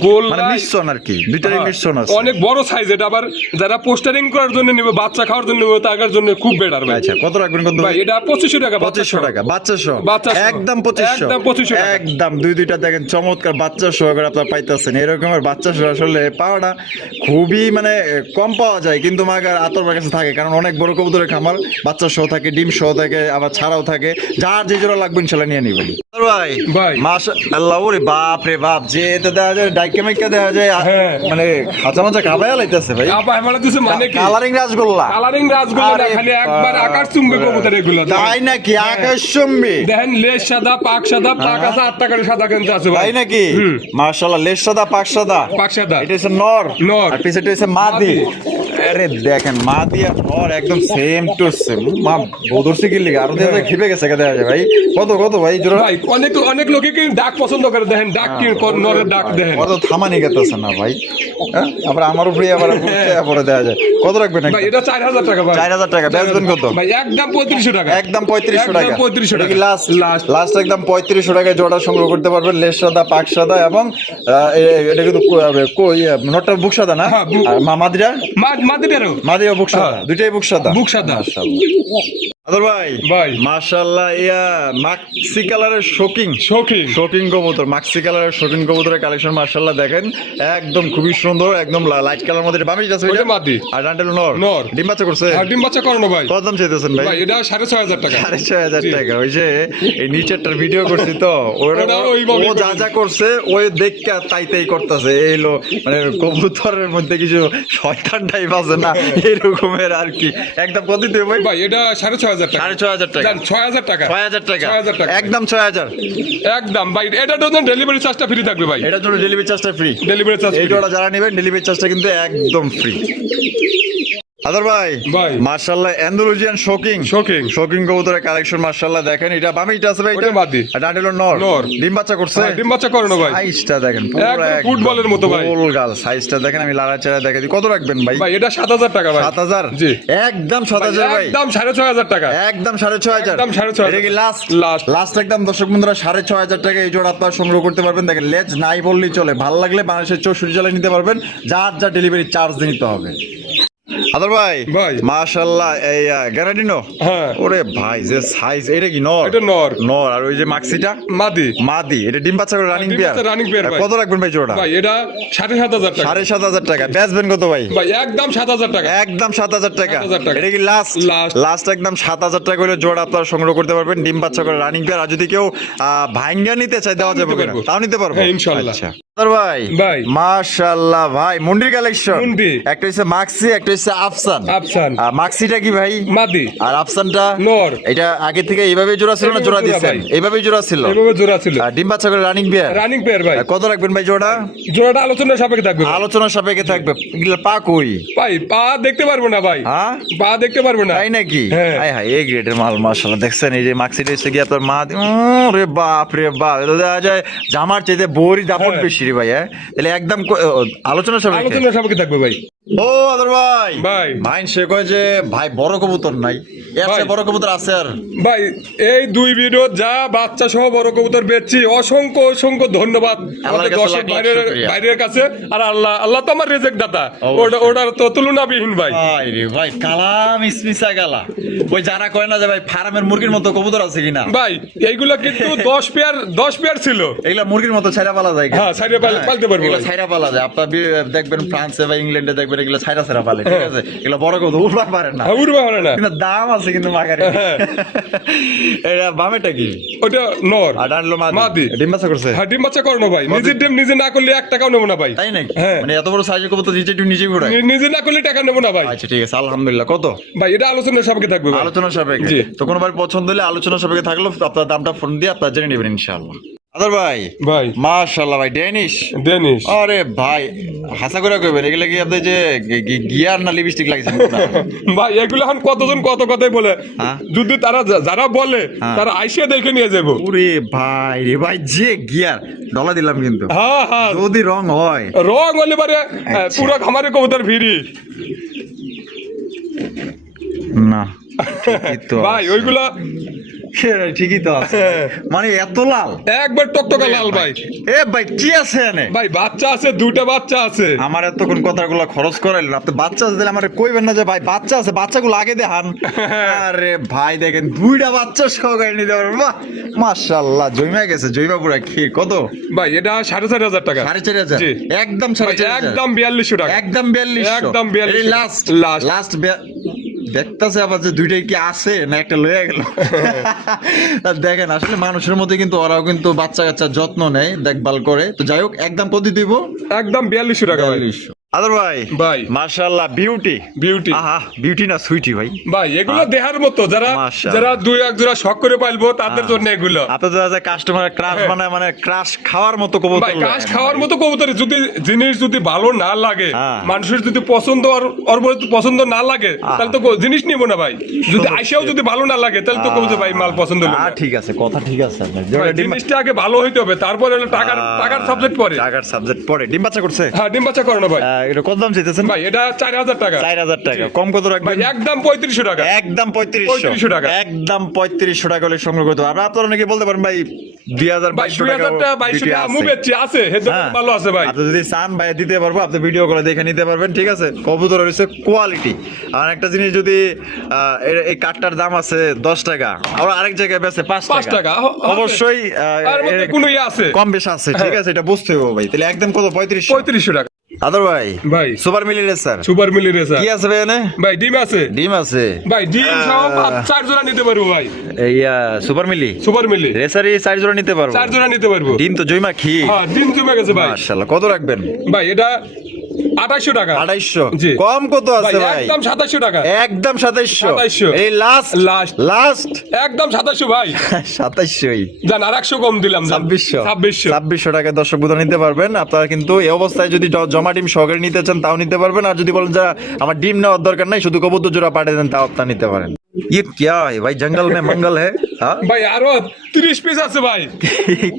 গোল মানে মিশ্রণ আর কি দুইটারই মিশ্রণ আছে অনেক বড় সাইজ এটা আবার যারা পোস্টারিং করার জন্য নিবে বাচ্চা খাওয়ার জন্য নিবে তার জন্য খুব বেটার ভাই আচ্ছা কত রাখবেন কত ভাই এটা 2500 টাকা 2500 টাকা বাচ্চা সহ বাচ্চা সহ। একদম 2500 একদম 2500 টাকা। একদম দুইটা দেখেন চমৎকার বাচ্চা সহ করে আপনারা পাইতেছেন এরকমের বাচ্চা সহ আসলে পাওয়াটা খুবই মানে কম পাওয়া যায় কিন্তু মাগার আতর কাছে থাকে কারণ অনেক বড় কবুতরের খামার বাচ্চা সহ থাকে ডিম সহ থাকে আবার ছাড়াও থাকে যার যে জোড়া লাগবে ইনশাআল্লাহ নিয়ে নিবেন ভাই ভাই। মাশাআল্লাহ ওরে বাপ রে বাপ যে এটা দেওয়া যায় ডাইকে মেকা দেওয়া যায় হ্যাঁ। মানে খাঁচা মাচা খাবাই লাইতেছে ভাই আপা আমরা দিছে মানে কি কালারিং রাসগোল্লা কালারিং রাসগোল্লা না আরে খালি একবার আকাশ চুম্বে কবুতর এগুলো তাই নাকি আকাশ চুম্বি দেখেন লেজ সাদা পাক সাদা পাক আছে 8 টাকার সাদা কিন্তু আছে ভাই তাই নাকি হুম। মাশাআল্লাহ লেজ সাদা পাক সাদা পাক সাদা এটা হচ্ছে নর নর। আর পিছনে হচ্ছে মাদি আরে দেখেন মাদি আর নর একদম সেম টু সেম মা বদরসি কি লিগা আর দিয়ে খেপে গেছে কে দেখা যায় ভাই কত কত ভাই জোড়া ভাই অনেক অনেক লোকে কি ডাক পছন্দ করে দেখেন ডাক কি নরের ডাক দেখেন কত থামানি গেতেছে না ভাই হ্যাঁ আবার আমার উপরে আবার পরে দেওয়া যায় কত রাখবেন ভাই এটা 4000 টাকা ভাই 4000 টাকা বেচবেন কত ভাই একদম 3500 টাকা একদম 3500 টাকা একদম 3500 এটা টাকা কি লাস্ট লাস্ট লাস্ট একদম 3500 টাকায় জোড়া সংগ্রহ করতে পারবেন লেস সাদা পাক সাদা এবং এটা কিন্তু নটটা বুক সাদা না হ্যাঁ, বুক। আর মাদিরা মাদিরেরও মাদিরা বুক সাদা হ্যাঁ। দুইটাই বুক সাদা বুক সাদা আদর ভাই ভাই। মাশাআল্লাহ ইয়া মাক্সি কালারের শোকিং শৌখিন শোকিং কবুতর মাক্সি কালারের শোকিং কবুতরের কালেকশন মাশাআল্লাহ দেখেন একদম খুবই সুন্দর একদম লাইট কালার মধ্যে বামি যাচ্ছে ওইটা মাদি। আর ডান্ডেল নর নর। ডিম বাচ্চা করছে আর ডিম বাচ্চা করানো ভাই কত দাম চাইতেছেন ভাই ভাই এটা 6500 টাকা 6500 জি। টাকা ওই যে এই নিচেরটার ভিডিও করছি তো ওটা ওইভাবেই ও যা যা করছে ওই দেখা তাই করতেছে এই হলো মানে কবুতরের মধ্যে কিছু শয়তান টাইপ আছে না এরকমের আর কি একদম কত দিতে ভাই ভাই এটা 6500 টাকা 6500 টাকা জান 6000 টাকা 6000 টাকা 6000 টাকা একদম 6000 একদম ভাই এটার জন্য ডেলিভারি চার্জটা ফ্রি থাকবে ভাই এটার জন্য ডেলিভারি চার্জটা ফ্রি ডেলিভারি চার্জ এই জোড়া যারা নেবেন ডেলিভারি চার্জটা কিন্তু একদম ফ্রি আদর ভাই ভাই। মাশাআল্লাহ অ্যান্ডালুজিয়ান শোকিং শৌখিন শোকিং কবুতরের কালেকশন মাশাআল্লাহ দেখেন এটা বামিটা আছে ভাই ওটা মাদি। আর ডান্ডেল নর নর। ডিম বাচ্চা করছে হ্যাঁ, ডিম বাচ্চা করানো ভাই সাইজটা দেখেন একদম ফুটবলের মতো ভাই। গোল গাল সাইজটা দেখেন আমি লাড়াচাড়া দেখে দিই কত রাখবেন ভাই ভাই এটা 7000 টাকা ভাই 7000 জি। একদম 7000 ভাই একদম 6500 টাকা একদম 6500 একদম 6500 এটা কি লাস্ট লাস্ট লাস্ট একদম দর্শক বন্ধুরা 6500 টাকা এই জোড়া আপনারা সংগ্রহ করতে পারবেন দেখেন লেজ নাই বললেই চলে ভালো লাগলে বাংলাদেশের 64 জেলায় নিতে পারবেন যার যা ডেলিভারি চার্জ নিতে হবে আদর ভাই ভাই। মাশাআল্লাহ এই গ্যারান্টিনো হ্যাঁ ওরে ভাই যে সাইজ এটা কি নর এটা নর নর আর ওই যে মাক্সিটা মাদি মাদি এটা ডিম বাচ্চা করে রানিং ডিম পেয়ার বাচ্চা running pair ভাই। কত রাখবেন ভাই জোড়া ভাই এটা 7500 টাকা 7500 টাকা বেচবেন কত ভাই ভাই একদম 7000 টাকা একদম 7000 টাকা 7000 টাকা। এটা কি লাস্ট Last। লাস্ট একদম 7000 টাকা করে জোড়া আপনারা সংগ্রহ করতে পারবেন ডিম বাচ্চা করে রানিং পেয়ার আর যদি কেউ ভাঙ্গা নিতে চায় দেওয়া যাবে নিতে কিনা? পারবো। তাও নিতে পারবো হ্যাঁ, ইনশাআল্লাহ। আচ্ছা ভাই ভাই। মাশাআল্লাহ ভাই মুন্ডির কালেকশন মুন্ডি। একটা হচ্ছে মাক্সি একটা হচ্ছে আফসান আফসান। আর মাক্সিটা কি ভাই মাদি। আর আফসানটা নর। এটা আগে থেকে এইভাবে জোড়া ছিল না এইভাবে জোড়া জোড়া দিচ্ছেন ভাই। এইভাবে জোড়া ছিল এভাবে জোড়া ছিল। আর ডিম বাচ্চা করে রানিং বিয়ার রানিং পেয়ার ভাই। কত রাখবেন ভাই জোড়া জোড়াটা আলোচনার সাপেক্ষে থাকবে ভাই। আলোচনার সাপেক্ষে থাকবে এগুলা পা কই ভাই পা দেখতে পারবো না ভাই। হ্যাঁ পা দেখতে পারবো না। তাই নাকি হ্যাঁ। হাই হাই এই গ্রেডের মাল মাশাআল্লাহ দেখছেন এই যে মাক্সিটা এসে গিয়ে আপনার মা রে বাপ রে বাপ এটা দেখা যায় জামার চাইতে বড়ি দাপট হ্যাঁ। বেশি রে ভাই হ্যাঁ তাহলে একদম আলোচনা সাপেক্ষে আলোচনার সাপেক্ষে থাকবে ভাই। ও আদর ভাই ভাই। ভাই সে কয় যে ভাই বড় কবুতর নাই এর চেয়ে ভাই। বড় কবুতর আছে আর ভাই এই দুই ভিডিও যা বাচ্চা সহ বড় কবুতর বেচছি অসংখ্য অসংখ্য ধন্যবাদ আমাদের কাছে দর্শক লাখ লাখ বাইরের শুকরিয়া। বাইরের কাছে আর আল্লাহ তো আমার রেজেক দাতা অবশ্যই। ওটার তো তুলনাবিহীন ভাই। ভাই রে ভাই কালাম ইসমিসা গালা ওই যারা কয় না যে ভাই ফার্মের মুরগির মতো কবুতর আছে কিনা ভাই এইগুলো কিন্তু 10 পেয়ার ছিল। এগুলা মুরগির মতো ছাইরা পালা যায় হ্যাঁ, ছাইরা পালতে পারবো এগুলা ভাই। ছাইরা পালা যায় আপনার দেখবেন ফ্রান্সে বা ইংল্যান্ডে দেখবেন এগুলা ছাইরা ছাইরা পালে ঠিক আছে এগুলা বড় কবুতর উঠবা পারে না উড়বে পারে না। কিন্তু দাম আছে কিন্তু মাগারে হ্যাঁ। এটা বামেটা কি ওটা নর। আর ডানলো মাদি। মাদি ডিম বাচ্চা করছে হ্যাঁ ডিম বাচ্চা করো না ভাই। নিজের ডিম নিজে না করলে 1 টাকাও নেবো না ভাই। তাই নাকি হ্যাঁ। মানে এত বড় সাইজের কবুতর নিজে একটু নিজে ঘোরায় নিজে না করলে টাকা নেবো না ভাই। আচ্ছা ঠিক আছে আলহামদুলিল্লাহ কত ভাই এটা আলোচনার সাপেক্ষে থাকবে ভাই। আলোচনা সাপেক্ষে জি। তো কোনোবার পছন্দ হলে আলোচনা সাপেক্ষে থাকলো আপনার দামটা ফোন দিয়ে আপনার জেনে নেবেন ইনশাআল্লাহ আদর ভাই ভাই মাশাআল্লাহ ভাই ডেনিশ ডেনিশ। আরে ভাই হাসা করে কইবেন এগুলা কি আপনি যে গিয়ার না লিপস্টিক লাগিয়েছেন ভাই এগুলো এখন কতজন কত কথাই বলে হ্যাঁ? যদি তারা যারা বলে হ্যাঁ। তারা আইসিয়া দেখে নিয়ে যাবো। ওরে ভাই রে ভাই যে গিয়ার ডলা দিলাম কিন্তু হ্যাঁ হ্যাঁ যদি রং হয় রং হলে পারে পুরো খামারে কবুতর ভিড়ি না ঠিকই তো ভাই আছে। ওইগুলা ঠিকই তো আছে মানে এত লাল একবার টকটকা লাল ভাই। এ ভাই কি আছে এনে ভাই বাচ্চা আছে, 2টা বাচ্চা আছে। আমার এতক্ষণ কথাগুলো খরচ করাইলেন আপনি বাচ্চা আছে দিলে আমার কইবেন না যে ভাই বাচ্চা আছে বাচ্চাগুলো আগে দেখান আরে ভাই দেখেন 2টা বাচ্চা সহকারে নিতে পারবেন বাহ মাশাআল্লাহ জইমা গেছে জইমা পুরা কি কত ভাই এটা 4,500 টাকা। 4,500 জি। একদম ভাই, 4,500 একদম 4200 টাকা। একদম 4200 একদম 4200 লাস্ট লাস্ট। লাস্ট দেখতেছে আবার যে দুইটাই কি আছে না একটা লয়ে গেল দেখেন আসলে মানুষের মধ্যে কিন্তু ওরাও কিন্তু বাচ্চা কাচ্চার যত্ন নেয় দেখভাল করে তো যাই হোক একদম প্রতি দিব একদম 4200 টাকা ভাই। 4200 আদর ভাই ভাই। মাশাআল্লাহ বিউটি বিউটি। আহা বিউটি না সুইটি ভাই ভাই এগুলো দেহার মতো যারা মাশাআল্লাহ। যারা 2-1 জোড়া শখ করে পাইলবো তাদের জন্য এগুলো। আপনাদের যে কাস্টমার ক্রাশ হ্যাঁ। বানায় মানে ক্রাশ খাওয়ার মতো কবুতর ভাই লয়। কাজ খাওয়ার মতো কবুতর যদি জিনিস যদি ভালো না লাগে হ্যাঁ। মানুষের যদি পছন্দ ওর পছন্দ না লাগে তাহলে তো জিনিস নিব না ভাই। যদি আইসাও যদি ভালো না লাগে তাহলে তো কবুতর ভাই মাল পছন্দ হলো না। ঠিক আছে কথা ঠিক আছে আপনার ভাই, জিনিসটা আগে ভালো হইতে হবে তারপরে হলো টাকার সাবজেক্ট পরে। টাকার সাবজেক্ট পড়ে ডিম বাচ্চা করছে হ্যাঁ ডিম বাচ্চা করে না ভাই। এটা কত দাম চাইতেছেন ভাই এটা 4000 টাকা। 4,000 টাকা কম কত ভাই রাখবেন একদম 3500 টাকা। একদম 3500 টাকা। একদম 3500 টাকা হলে সংগ্রহ করতে পারবেন আপনারা নাকি বলতে পারেন ভাই 2000 ভাই 2200 টাকা 2000 টাকা 2200 টাকা আমু বেচছি আছে হেদে হ্যাঁ। ভালো আছে ভাই। আপনি যদি চান ভাই দিতে পারবো আপনি ভিডিও করে দেখে নিতে পারবেন ঠিক আছে কবুতর হচ্ছে কোয়ালিটি আর একটা জিনিস যদি এই কাঠটার দাম আছে 10 টাকা আর আরেক জায়গায় বেচে 5 5 টাকা। টাকা অবশ্যই আর মধ্যে কোনো ইয়ে আছে। কম বেশি আছে ঠিক আছে এটা বুঝতে হবে ভাই তাহলে একদম কত 3500 3500 টাকা। আদর ভাই ভাই সুপার মিলি রেসার সুপার মিলি রেসার কি আছে ভাই এনে ভাই ডিম আছে। ডিম আছে ভাই ডিম সহ 4 জোড়া নিতে পারবো ভাই। এইয়া সুপার মিলি সুপার মিলি রেসারি 4 জোড়া নিতে পারবো 4 জোড়া নিতে পারবো। ডিম তো জয়মা খি হ্যাঁ ডিম জমে গেছে ভাই। মাশাআল্লাহ কত রাখবেন ভাই এটা 2800 টাকা। 2800 জি। কম কত ভাই আছে ভাই একদম 2700 টাকা। একদম 2700 2700 এই লাস্ট লাস্ট লাস্ট একদম 2700 ভাই। 2700 জান আর 100 কম দিলাম জান। 2600 2600 টাকা দর্শক বুঝা নিতে পারবেন আপনারা কিন্তু এই অবস্থায় যদি জমা ডিম সহকারে নিতে চান তাও নিতে পারবেন আর যদি বলেন যে আমার ডিম নেওয়ার দরকার নাই শুধু কবুতর জোড়া পাঠিয়ে দেন তাও আপনারা নিতে পারেন ये क्या है भाई जंगल में मंगल है हाँ ভাই আরো 30 পিস আছে ভাই।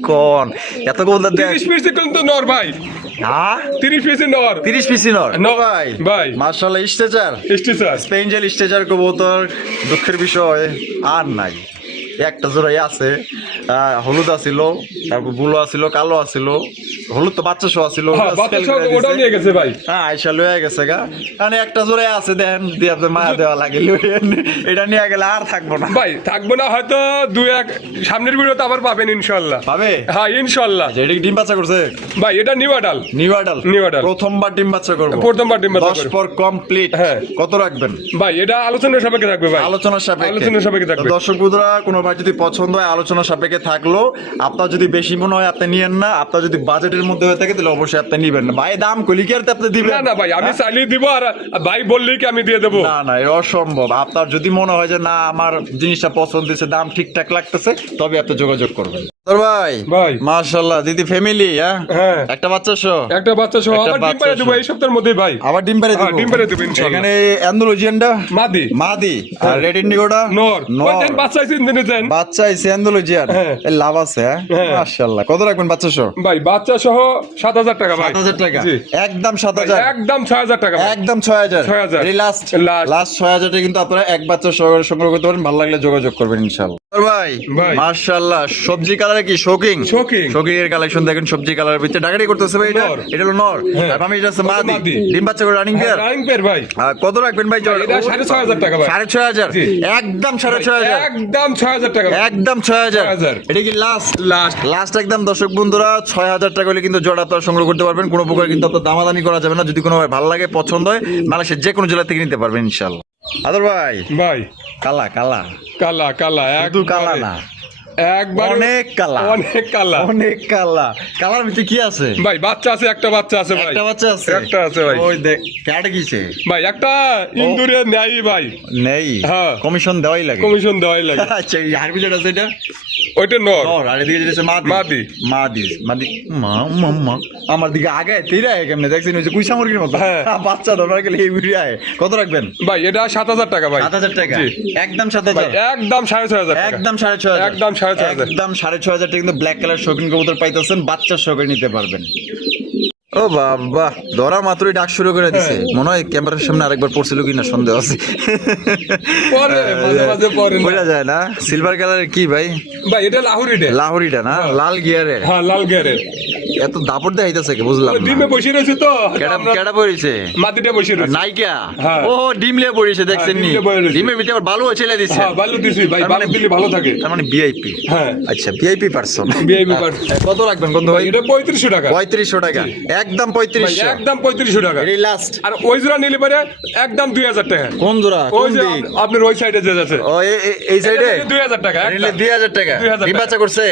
कौन এত কবুতর দেখ 30 পিস কিন্তু নর ভাই। হ্যাঁ 30 পিস নর 30 পিসি নর নর। ভাই ভাই। মাশাআল্লাহ স্টেচার স্টিচার। স্পেঞ্জেল স্টেচার কবুতর দুঃখের বিষয় আর নাই একটা জোড়াই আছে হলুদ আছিল তারপর বুলো আছিল কালো আছিল হলুদ তো বাচ্চা সহ আছিল হ্যাঁ বাচ্চা সহ ওটাও নিয়ে গেছে ভাই। হ্যাঁ আইসা লয়ে গেছে গা মানে একটা জোড়াই আছে দেন দিয়ে আপনি মায়া দেওয়া লাগিল এটা নিয়ে গেলে আর থাকবো না ভাই থাকবো না হয়তো 2-1 সামনের ভিডিওতে আবার পাবেন ইনশাআল্লাহ। পাবে হ্যাঁ ইনশাআল্লাহ। এটা কি ডিম বাচ্চা করছে ভাই এটা new adult. New adult new adult. প্রথমবার ডিম বাচ্চা করব প্রথমবার ডিম বাচ্চা 10 করব। পর কমপ্লিট হ্যাঁ। কত রাখবেন ভাই এটা আলোচনার সাপেক্ষে থাকবে ভাই। আলোচনার সাপেক্ষে আলোচনার সাপেক্ষে থাকবে। দর্শক বন্ধুরা কোনো ভাই যদি পছন্দ হয় আলোচনার সাপেক্ষে থাকলো, আপনার যদি বেশি মনে হয় আপনি নিয়েন না, আপনার যদি বাজেটের মধ্যে হয়ে থাকে তাহলে অবশ্যই আপনি নিবেন না। ভাই দাম কইলি কি আর আপনি দিবেন? না না ভাই, আমি চাইলেই দিব, আর ভাই বললেই কি আমি দিয়ে দেবো? না না, এটা অসম্ভব। আপনার যদি মনে হয় যে না আমার জিনিসটা পছন্দ হয়েছে, দাম ঠিকঠাক লাগতেছে, তবে আপনি যোগাযোগ করবেন। তোর ভাই ভাই মাশাআল্লাহ, দিদি ফ্যামিলি, হ্যাঁ একটা বাচ্চা সহ, একটা বাচ্চা সহ একটা আবার ডিম বাচ্চা পাড়ে দেবো সহ। এই সপ্তাহের মধ্যেই ভাই। আবার ডিম পেড়ে হ্যাঁ, দিব, ডিম পেড়ে দেবো ইনশাআল্লাহ। এখানে অ্যান্ডালুজিয়ানটা মাদি মাদি আর রেড ইন্ডিগোটা নর নর। দেন, বাচ্চা আইছে ইন্দিনে দেন বাচ্চা আছে অ্যান্ডালুজিয়ান, হ্যাঁ। এর লাভ আছে। হ্যাঁ। মাশাআল্লাহ, কত রাখবেন বাচ্চা সহ? ভাই। বাচ্চা সহ 7,000 টাকা ভাই। 7,000 টাকা, জি। একদম ভাই, 7,000, একদম 6,000 টাকা ভাই। একদম 6,000, 6,000 এই লাস্ট Last। লাস্ট 6,000 টাকা কিন্তু আপনারা এক বাচ্চা সহকারে সংগ্রহ করতে পারেন। ভালো লাগলে যোগাযোগ করবেন ইনশাআল্লাহ। ভাই ভাই। মাশাআল্লাহ, সবজি কালারে কি শোকিং শৌখিন। শোকিং এর কালেকশন দেখেন, সবজি কালারের ভিতরে ডাকাডি করতেছে ভাই। এটা নর। এটা হলো নর, হ্যাঁ। আর আমি এটা আছে মাদি, মাদি। ডিম বাচ্চা করে রানিং পেয়ার। রানিং পেয়ার ভাই। কত রাখবেন ভাই? এটা 6,500 টাকা ভাই। 6,500, জি। একদম 6,500, একদম 6,000 টাকা ভাই। একদম 6,000। 6,000 এটা কি লাস্ট লাস্ট। লাস্ট একদম? দর্শক বন্ধুরা, 6,000 টাকা হলে কিন্তু জোড়া আপনারা সংগ্রহ করতে পারবেন। কোনো প্রকার কিন্তু আপনার দামাদামি করা যাবে না। যদি কোনো ভালো লাগে, পছন্দ হয়, বাংলাদেশের যে কোনো জেলা থেকে নিতে পারবেন ইনশাআল্লাহ। আদর ভাই ভাই কালা কালা, কালা কালা শুধু কালা না, একবার অনেক কালা, অনেক কালা অনেক কালা। কালার ভিতরে কি আছে ভাই? বাচ্চা আছে, একটা বাচ্চা আছে ভাই। একটা বাচ্চা আছে, একটা আছে ভাই। ওই দেখ কাটা কিছে ভাই একটা ইন্দুরে নেই ভাই। নেই, হ্যাঁ। কমিশন দেওয়াই লাগে। কমিশন দেওয়াই লাগে। আচ্ছা, এই আরবি যেটা আছে এটা ওইটা নর। নর, আর এদিকে যেটা আছে মাদি মাদি। মাদি মাদি। মা মাম্মা আমার দিকে আগে তেরা কেমনে দেখছেন? ওই যে কুইসা মুরগির মতো। হ্যাঁ। বাচ্চা ধরার গেলে এই ভিডিও আয়। কত রাখবেন? ভাই এটা 7,000 টাকা ভাই। 7,000 টাকা, জি। একদম ভাই 7,000, একদম 6,500 টাকা। একদম 6,500, একদম 6,500 একদম 6,500 টাকা কিন্তু ব্ল্যাক কালার শৌখিন কবুতর পাইতেছেন, বাচ্চা সহকারে নিতে পারবেন। ও বাবা, ধরা মাত্রই ডাক শুরু করে দিছে। মনে হয় ক্যামেরার সামনে আরেকবার পড়ছিল কিনা সন্দেহ আছে। পরে মাঝে মাঝে পরে না। বোঝা যায় না। সিলভার কালারের কি ভাই? ভাই এটা লাহুরি ডে। লাহোরিটা না, লাল গিয়ারের। হ্যাঁ, লাল গেরে। এত দাপট দেখাইতেছে কি বুঝলাম না। ডিমে বসে রয়েছে তো। কেডা আমরা কেডা পড়িছে? মাটিতে বসে রয়েছে। নাইকা। হ্যাঁ। ও ডিম লিয়ে পড়িছে, দেখছেন নি? ডিম লিয়ে পড়ে রয়েছে। ডিমের ভিতরে আবার বালুও ছেলে দিছে। হ্যাঁ, ভালো দিছি ভাই। তার ভালো মানে- দিলে ভালো থাকে। তার মানে ভিআইপি। হ্যাঁ। আচ্ছা, ভিআইপি পারসন। VIP person। কত রাখবেন বন্ধু ভাই? এটা 3500 টাকা। 3500 টাকা, একদম ভাই 3500। একদম 3500 টাকা। এটাই লাস্ট। আর ওই জোড়া নিলে পরে একদম 2,000 টাকা। কোন জোড়া? ওই কোন যে দিক? আপনার ওই সাইডে যে আছে। ও এই সাইডে 2,000 টাকা। নিলে একদম। 2,000 টাকা। 2,000 ডিম টাকা। বাচ্চা করছে?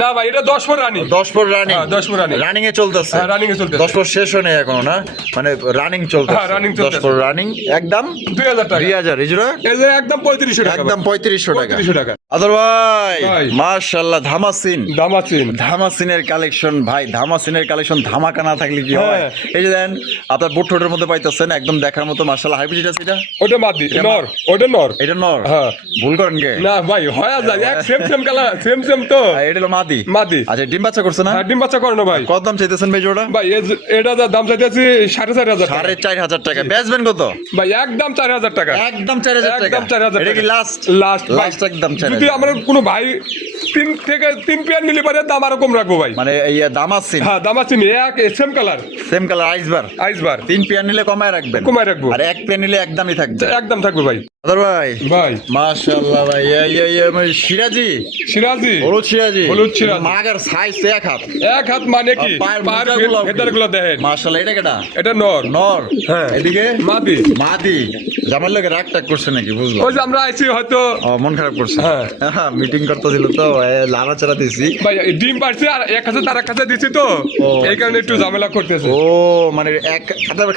না ভাই এটা 10 পর রানি। 10 পর রানিং। হ্যাঁ, 10 পর running। রানিং এ চলতেছে। হ্যাঁ, running এ চলতেছে। 10 পর শেষ হয় নাই এখনো না, মানে রানিং চলতেছে। হ্যাঁ, running 10 চলতেছে। পর রানিং, একদম 2,000 টাকা। 2,000। এই জোড়া এই যে একদম 3500 টাকা। একদম 3500 টাকা। 3500 টাকা। আদর ভাই ভাই। মাশাআল্লাহ, ধামাসিন দাম আছে। ধামাসিনের কালেকশন ভাই। ধামাসিনের কালেকশন ধামাকা না থাকলে কি হয়? হ্যাঁ। এই যে দেন আপনার বুটঠোঁটের মধ্যে পাইতেছেন, একদম দেখার মতো মাশাআল্লাহ। হাইব্রিড আছে এটা? ওটা মাদি নর। ওটা নর। এটা নর? হ্যাঁ। ভুল করেন কে? না ভাই হয় যায় এক সেম কালার সেম তো। এটা হলো মাদি। মাদি। আচ্ছা, ডিম বাচ্চা করছে না? হ্যাঁ, ডিম বাচ্চা করে না ভাই। কত দাম চাইতেছেন ভাই জোড়া? ভাই এটা দাম চাইতেছি 4,500 টাকা। 4,500 টাকা। বেচবেন কত? ভাই একদম 4,000 টাকা। একদম 4,000 টাকা। একদম 4,000 এটা কি টাকা। লাস্ট? লাস্ট লাস্ট একদম 4,000। যদি আমার কোনো ভাই 3 পেয়ার নিলে পারে দাম আরো কম রাখবো ভাই। মানে এই দামাসিন হ্যাঁ, দাম আছে নি এক same colour same colour আইসবার আইসবার 3 pair নিলে কমায় রাখবেন। কমায় রাখবো। আর 1 পেয়ার নিলে একদমই থাকবে। একদম থাকবে ভাই। আদর ভাই ভাই মাশাআল্লাহ ভাই, মানে সিরাজি, সিরাজি হলুদ সিরাজি, হলুদ সিরাজি। মাগার সাইজ এক হাত। এক হাত মানে কি? পায়ের পায়ের মোজাগুলো ভেতরগুলো দেখেন। মাশাআল্লাহ। এটা কেডা? এটা নর। নর। হ্যাঁ। এদিকে মাদি। মাদি। জামার লোকে রাগ টাগ করছে নাকি বুঝলাম? ওই যে আমরা আইছি হয়তো। ও, মন খারাপ করছে। হ্যাঁ। মিটিং করতেছিল তো, লাড়াচাড়া দিছি। ভাই ডিম পারছে আর এক কাছে তার এক কাছে দিছি তো, ও, এই কারণে একটু ঝামেলা করতেছে। ও মানে এক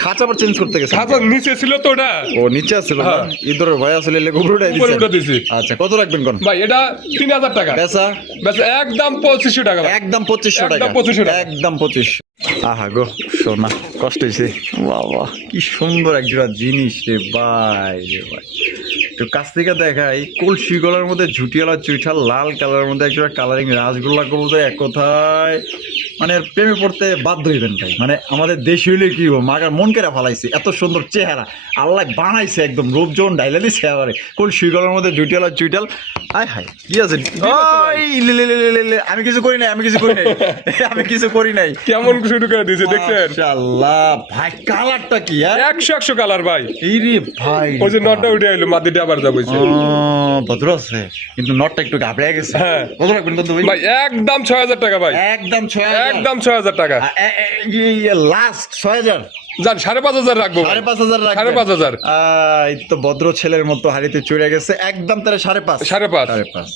খাঁচা আবার চেঞ্জ করতে গেছে। খাঁচা নিচে ছিল তো ওটা। ও নিচে আসছিল না? হ্যাঁ। ইদরের ভয় আসলে লেগে উপরে উঠাই উপরে দিছেন। উঠে দিছি। আচ্ছা, কত রাখবেন কোন? ভাই এটা 3,000 টাকা। বেচা ব্যাস একদম 2500 টাকা ভাই। একদম 2500 টাকা। একদম 2500 টাকা। একদম 2500। আহা গো, সোনা কষ্ট হয়েছে। বাবা কি সুন্দর এক জোড়া জিনিস রে ভাই রে ভাই। তো কাছ থেকে দেখাই, কলসি গলার মধ্যে ঝুটিয়ালা চুইঠাল লাল কালারের মধ্যে এক জোড়া কালারিং রাসগোল্লা কবুতর। এক কথায় মানে প্রেমে পড়তে বাধ্য হইবেন ভাই। মানে আমাদের দেশে হইলে কি হবো, মাগার মন কেরা ফালাইছে। এত সুন্দর চেহারা আল্লাহ বানাইছে, একদম রূপজন ডাইলা দিছে এবারে। কলসি গলার মধ্যে ঝুটিয়ালা চুইঠাল। আয় হায় কি আছে? ওই লে লে লে লে লে। আমি কিছু করি নাই, আমি কিছু করি নাই, আমি কিছু করি নাই। কেমন শুরু করে দিয়েছে দেখছেন? মাশাআল্লাহ ভাই, কালারটা কি? 100 কালার ভাই। এই রে ভাই, ওই যে নটটা উঠে এলো, মাদিটা আবার যাবো। ভদ্র আছে কিন্তু নটটা একটু ঘাবড়ে গেছে। হ্যাঁ। কত রাখবেন কত ভাই? ভাই একদম 6,000 টাকা ভাই। একদম 6,000। একদম 6,000 টাকা। লাস্ট 6,000। যান 5,500 রাখবো ভাই। 5,500 রাখবেন। 5,500। এই তো ভদ্র ছেলের মতো হাড়িতে চড়ে গেছে। একদম তাহলে 5,500। 5,500। 5,500।